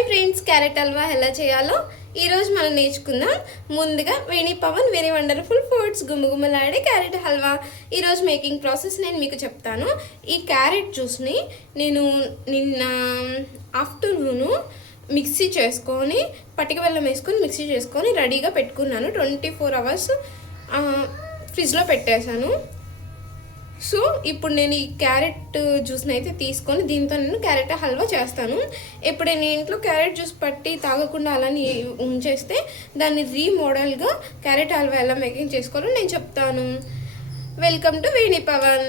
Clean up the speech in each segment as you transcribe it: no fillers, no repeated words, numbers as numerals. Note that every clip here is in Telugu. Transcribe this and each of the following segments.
హాయ్ ఫ్రెండ్స్, క్యారెట్ హల్వా ఎలా చేయాలో ఈరోజు మనం నేర్చుకుందాం. ముందుగా Veni Pavan very wonderful foods గుమ్మగుమ్మలాడే క్యారెట్ హల్వా ఈరోజు మేకింగ్ ప్రాసెస్ నేను మీకు చెప్తాను. ఈ క్యారెట్ జ్యూస్ని నేను నిన్న ఆఫ్టర్నూను మిక్సీ చేసుకొని పటిక బెల్లం వేసుకొని మిక్సీ చేసుకొని రెడీగా పెట్టుకున్నాను. 24 hours ఫ్రిడ్జ్లో పెట్టేశాను. సో ఇప్పుడు నేను ఈ క్యారెట్ జ్యూస్ని అయితే తీసుకొని దీంతో నేను క్యారెట్ హల్వా చేస్తాను. ఇప్పుడు నేను ఇంట్లో క్యారెట్ జ్యూస్ పట్టి తాగకుండా అలానే ఉంచేస్తే దాన్ని రీమోడల్గా క్యారెట్ హల్వా ఎలా మేకింగ్ చేసుకోవాలో నేను చెప్తాను. Welcome to Veni Pavan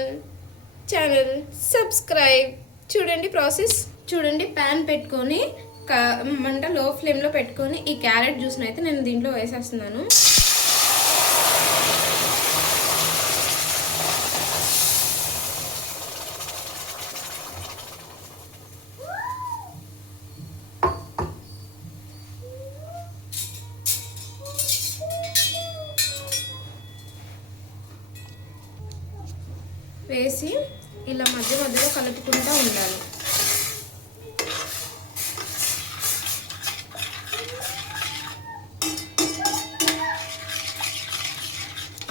channel. Subscribe. చూడండి ప్రాసెస్. చూడండి, ప్యాన్ పెట్టుకొని మంట లో ఫ్లేమ్లో పెట్టుకొని ఈ క్యారెట్ జ్యూస్ని అయితే నేను దీంట్లో వేసేస్తున్నాను. వేసి ఇలా మధ్య మధ్యలో కలుపుకుంటూ ఉండాలి.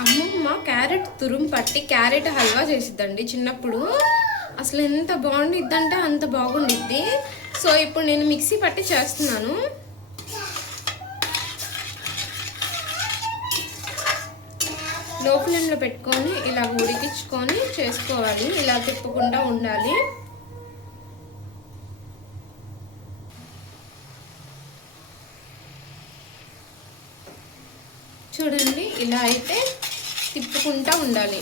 అమ్మమ్మ క్యారెట్ తురుము పట్టి క్యారెట్ హల్వా చేసిద్దండి చిన్నప్పుడు. అసలు ఎంత బాగుండిద్దంటే అంత బాగుండిద్ది. సో ఇప్పుడు నేను మిక్సీ పట్టి చేస్తున్నాను. లో ఫ్లేమ్లో పెట్టుకొని ఇలా ఉడికించుకొని చేసుకోవాలి. ఇలా తిప్పుకుంటూ ఉండాలి. చూడండి, ఇలా అయితే తిప్పుకుంటూ ఉండాలి.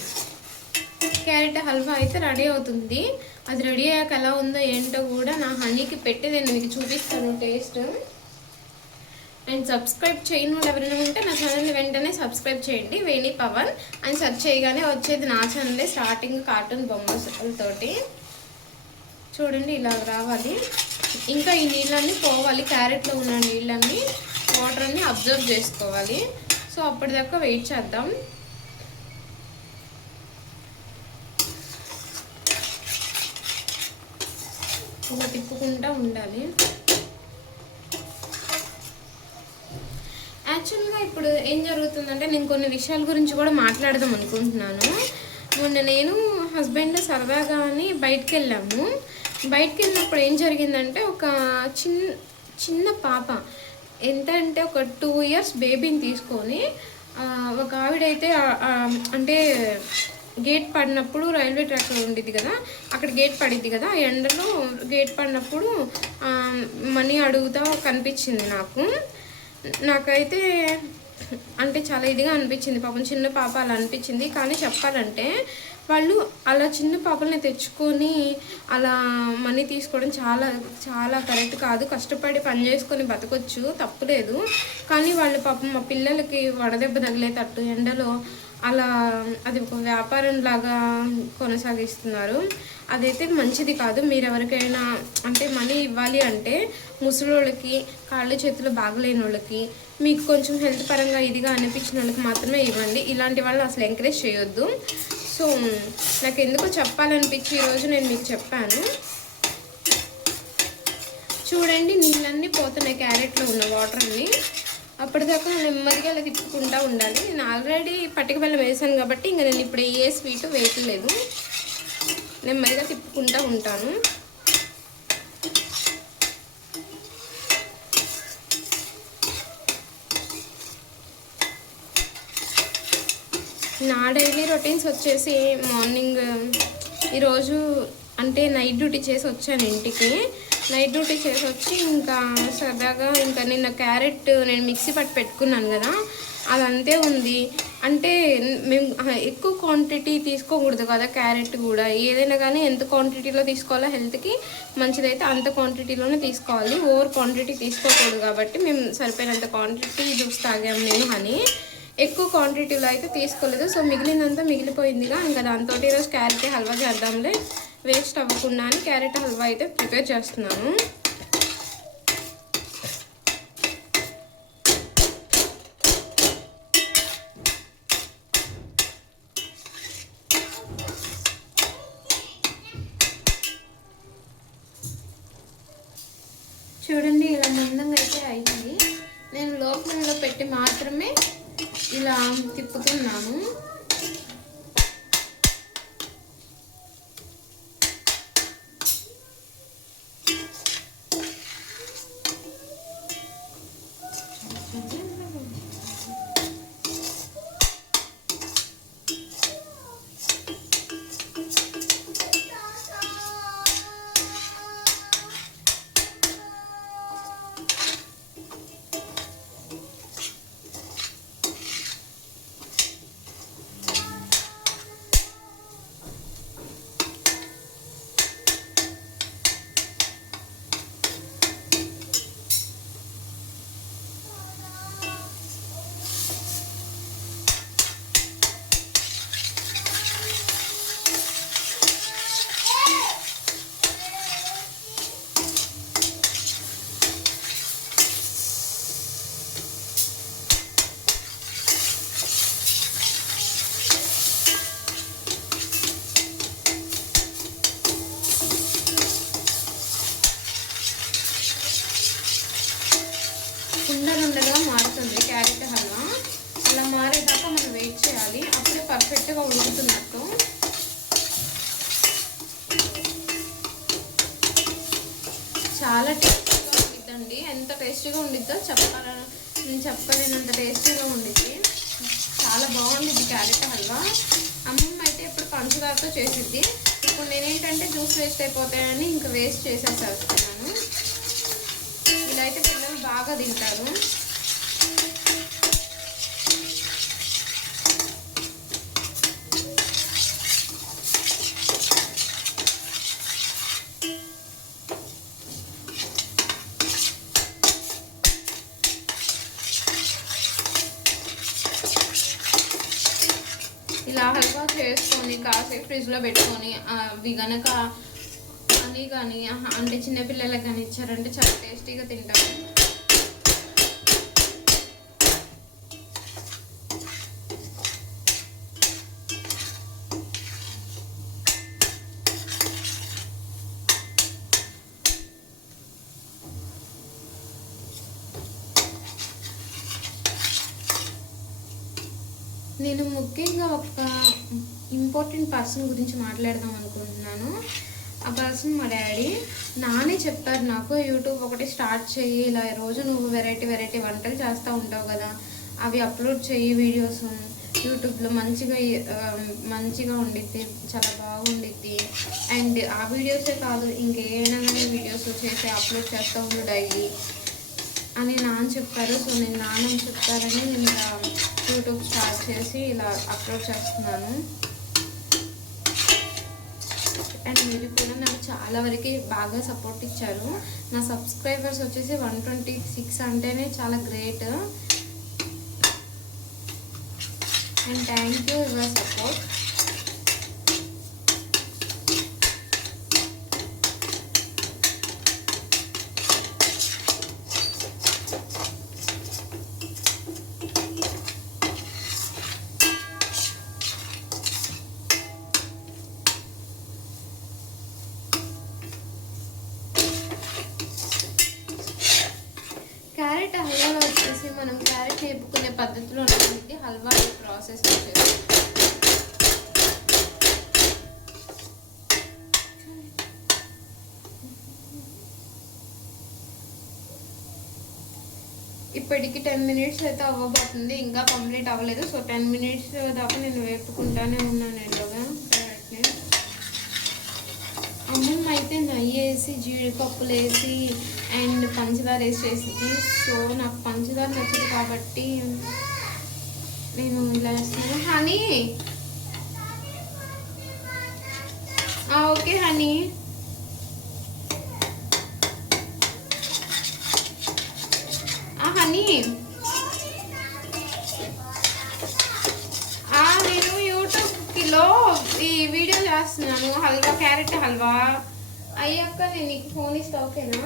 క్యారెట్ హల్వా అయితే రెడీ అవుతుంది. అది రెడీ అయ్యాక ఎలా ఉందో ఏంటో కూడా నా హనీకి పెట్టి నేను మీకు చూపిస్తాను టేస్ట్. అండ్ సబ్స్క్రైబ్ చేయని వాళ్ళు ఎవరైనా ఉంటే నా ఛానల్ని వెంటనే సబ్స్క్రైబ్ చేయండి. వేణి పవన్ అని సెర్చ్ చేయగానే వచ్చేది నా ఛానలే. స్టార్టింగ్ కార్టూన్ బొమ్మలతోటి చూడండి ఇలా రావాలి. ఇంకా ఈ నీళ్ళన్నీ పోవాలి. క్యారెట్లో ఉన్న నీళ్ళన్నీ వాటర్ అన్ని అబ్జర్వ్ చేసుకోవాలి. సో అప్పటిదాకా వెయిట్ చేద్దాం. ఇలా తిప్పుకుంటూ ఉండాలి. యాక్చువల్గా ఇప్పుడు ఏం జరుగుతుందంటే నేను కొన్ని విషయాల గురించి కూడా మాట్లాడదాం అనుకుంటున్నాను. మొన్న నేను హస్బెండ్ సరదాగాని బయటికి వెళ్ళాము. బయటికి వెళ్ళినప్పుడు ఏం జరిగిందంటే ఒక చిన్న పాప ఎంత అంటే ఒక 2 years బేబీని తీసుకొని ఒక ఆవిడైతే అంటే గేట్ పడినప్పుడు రైల్వే ట్రాక్ ఉండిద్ది కదా, అక్కడ గేట్ పడిద్ది కదా, ఆ ఎండలో గేట్ పడినప్పుడు మనీ అడుగుతా కనిపించింది నాకైతే. అంటే చాలా ఇదిగా అనిపించింది. పాపం చిన్న పాప అలా అనిపించింది. కానీ చెప్పాలంటే వాళ్ళు అలా చిన్న పాపల్ని తెచ్చుకొని అలా మనీ తీసుకోవడం చాలా చాలా కరెక్ట్ కాదు. కష్టపడి పని చేసుకొని బతకొచ్చు, తప్పులేదు. కానీ వాళ్ళు పాపం మా పిల్లలకి వడదెబ్బ తగిలేటట్టు ఎండలో అలా అది ఒక వ్యాపారం లాగా కొనసాగిస్తున్నారు. అదైతే మంచిది కాదు. మీరు ఎవరికైనా అంటే మనీ ఇవ్వాలి అంటే ముసలోళ్ళకి, కాళ్ళు చేతులు బాగలేని వాళ్ళకి, మీకు కొంచెం హెల్త్ పరంగా ఇదిగా అనిపించిన వాళ్ళకి మాత్రమే ఇవ్వండి. ఇలాంటి వాళ్ళని అసలు ఎంకరేజ్ చేయొద్దు. సో నాకు ఎందుకో చెప్పాలనిపించి ఈరోజు నేను మీకు చెప్పాను. చూడండి, నీళ్ళన్నీ పోతున్నాయి క్యారెట్లో ఉన్న వాటర్ అన్ని. అప్పటిదాకా నెమ్మదిగా అలా తిప్పుకుంటూ ఉండాలి. నేను ఆల్రెడీ పటిక బెల్లం వేసాను కాబట్టి ఇంకా నేను ఇప్పుడు ఏ స్వీట్ వేయట్లేదు. నెమ్మదిగా తిప్పుకుంటూ ఉంటాను. నా డైలీ రొటీన్స్ వచ్చేసి మార్నింగ్ ఈరోజు అంటే నైట్ డ్యూటీ చేసి వచ్చాను ఇంటికి. నైట్ డ్యూటీ చేసి వచ్చి ఇంకా సరదాగా ఇంకా నిన్న క్యారెట్ నేను మిక్సీ పట్టి పెట్టుకున్నాను కదా, అదంతే ఉంది. అంటే మేము ఎక్కువ క్వాంటిటీ తీసుకోకూడదు కదా, క్యారెట్ కూడా ఏదైనా కానీ ఎంత క్వాంటిటీలో తీసుకోవాలో హెల్త్కి మంచిదైతే అంత క్వాంటిటీలోనే తీసుకోవాలి. ఓవర్ క్వాంటిటీ తీసుకోకూడదు. కాబట్టి మేము సరిపోయినంత క్వాంటిటీ జ్యూస్ తాగాము. నేను హనీ ఎక్కువ క్వాంటిటీలో అయితే తీసుకోలేదు. సో మిగిలినంతా మిగిలిపోయిందిగా, ఇంకా దాంతో ఈరోజు క్యారెట్ హల్వా చేద్దాంలే, వేస్ట్ అవ్వకుండా అని క్యారెట్ హల్వా అయితే ప్రిపేర్ చేస్తున్నాను. చూడండి ఇలా మందంగా అయితే అయింది. నేను లో ఫ్లేమ్లో పెట్టి మాత్రమే ఇలా తిప్పుతున్నాను. ఉండలుండలుగా మారుతుంది క్యారెట్ హల్వా. అలా మారేదాకా మనం వెయిట్ చేయాలి, అప్పుడే పర్ఫెక్ట్గా ఉడుకుతున్నట్టు. చాలా టేస్టీగా ఉండిద్దండి. ఎంత టేస్టీగా ఉండిద్దో నేను చెప్పలేనంత టేస్టీగా ఉండిద్ది. చాలా బాగుండిద్ది క్యారెట్ హల్వా. అమ్మమ్మ అయితే ఇప్పుడు పంచదారతో చేసిద్ది. ఇప్పుడు నేనేంటంటే జ్యూస్ వేస్ట్ అయిపోతాయని ఇంకా వేస్ట్ చేసేస్తున్నాను. ఇలా అయితే పిల్లలు బాగా తింటారు. ఇలా హల్వా చేసుకొని కాసేపు ఫ్రిడ్జ్లో పెట్టుకొని అవి కనుక అని కానీ అంటే చిన్నపిల్లలకు కానీ ఇచ్చారంటే చాలా టేస్టీగా తింటారు. నేను ముఖ్యంగా ఒక ఇంపార్టెంట్ పర్సన్ గురించి మాట్లాడదాం అనుకుంటున్నాను. ఆ పర్సన్ మా డాడీ. నానే చెప్పారు నాకు, యూట్యూబ్ ఒకటి స్టార్ట్ చెయ్యి, ఇలా రోజు నువ్వు వెరైటీ వెరైటీ వంటలు చేస్తూ ఉంటావు కదా, అవి అప్లోడ్ చెయ్యి వీడియోస్ యూట్యూబ్లో. మంచిగా ఉండిద్ది, చాలా బాగుండిద్ది. అండ్ ఆ వీడియోసే కాదు, ఇంకేమైనా కానీ వీడియోస్ చేసి అప్లోడ్ చేస్తూ ఉండు డైలీ అని నాన్న చెప్పారు. సో నేను నాన్న చెప్పారని నేను ఇలా యూట్యూబ్ స్టార్ట్ చేసి ఇలా అప్లోడ్ చేస్తున్నాను. అండ్ మీరు కూడా నాకు చాలా వరకు బాగా సపోర్ట్ ఇచ్చారు. నా సబ్స్క్రైబర్స్ వచ్చేసి 126 అంటేనే చాలా great. And thank you your support. Carrot హల్వాలో వచ్చేసి మనం క్యారెట్ వేపుకునే పద్ధతిలో ఉంటుంది హల్వా ప్రాసెస్ వచ్చేసి. ఇప్పటికి 10 మినిట్స్ అయితే అవ్వబోతుంది, ఇంకా కంప్లీట్ అవ్వలేదు. సో 10 మినిట్స్ దాకా నేను వేపుకుంటానే ఉన్నాను ఎలాగా క్యారెట్ని. అమ్మమ్మ అయితే నెయ్యి వేసి జీడిపప్పులు వేసి అండ్ పంచదార వేసి చేసింది. సో నాకు పంచదార నచ్చదు కాబట్టి నేను ఇలా వేస్తున్నాను. Honey okay honey. హనీ నేను యూట్యూబ్లో ఈ వీడియో చేస్తున్నాను హల్వా, క్యారెట్ హల్వా. అయ్యాక నేను నీకు ఫోన్ ఇస్తా, ఓకేనా?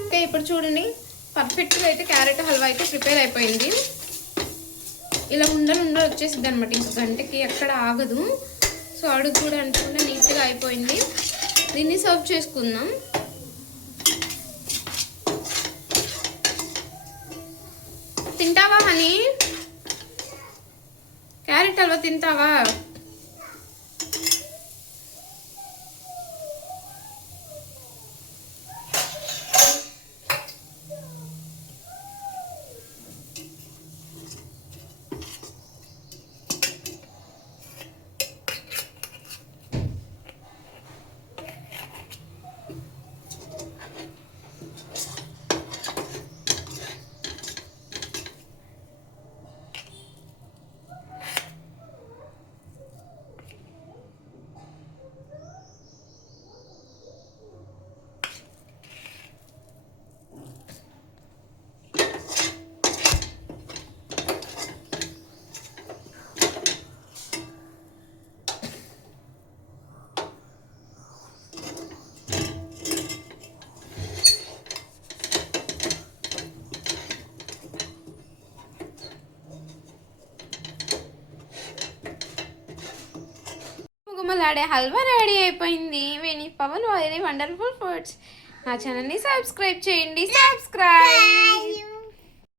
ఓకే, ఇప్పుడు చూడండి పర్ఫెక్ట్గా అయితే క్యారెట్ హల్వా అయితే ప్రిపేర్ అయిపోయింది. ఇలా ఉండలు వచ్చేసింది అనమాట. ఇంకో గంటకి ఎక్కడ ఆగదు. సో అడుగు కూడా అంటకుండా నీట్గా అయిపోయింది. దీన్ని సర్వ్ చేసుకుందాం. తింటావా హనీ? క్యారెట్ హల్వా తింటావా? గుమలాడే హల్వా రెడీ అయిపోయింది. వెనీ పవన్ వెరీ వండర్ఫుల్ ఫుడ్స్. నా ఛానల్ని సబ్స్క్రైబ్ చేయండి. సబ్స్క్రైబ్.